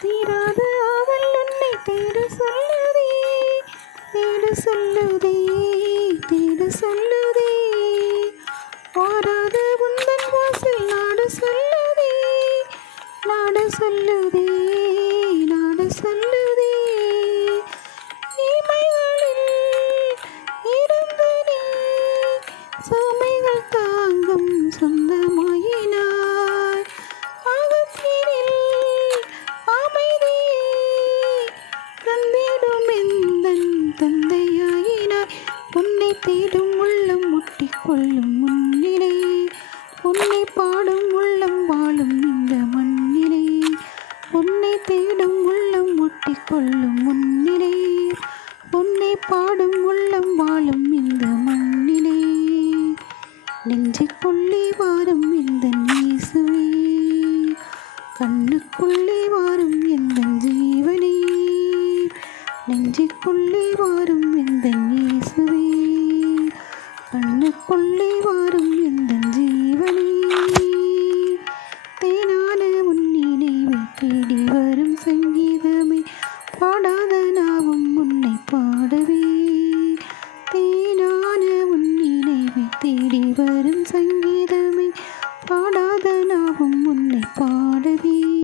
தீராத ஆவல் உன்னை தேட சொல்லுதே, தேட சொல்லுதே, தேட சொல்லுதே. வாராத உந்தன் வாசல் நாட சொல்லுதே, நாட சொல்லுதே, நாட சொல்லுதே. இமைகளில் இருந்து நீ சுமைகள் தாங்கும் சொந்தமாயினாய். அகத்தினில் அமைதியை தந்திடும் எந்தன் தந்தையாயினாய். உன்னை தேடும் உள்ளம் முட்டிக்கொள்ளும் முன்னிலை, உன்னை பாடும் உள்ளம் வாழும் இந்த மண்ணிலே. உன்னை தேடும் உள்ளம் முட்டிக்கொள்ளும் முன்னிலை, உன்னை பாடும் உள்ளம் வாழும் இந்த மண்ணிலே. நெஞ்சுக்குள்ளே வாரும் இந்த இயேசுவே, கண்ணுக்குள்ளே வாரும் எந்த ஜீவனே. நெஞ்சுக்குள்ளே வாரும் இந்த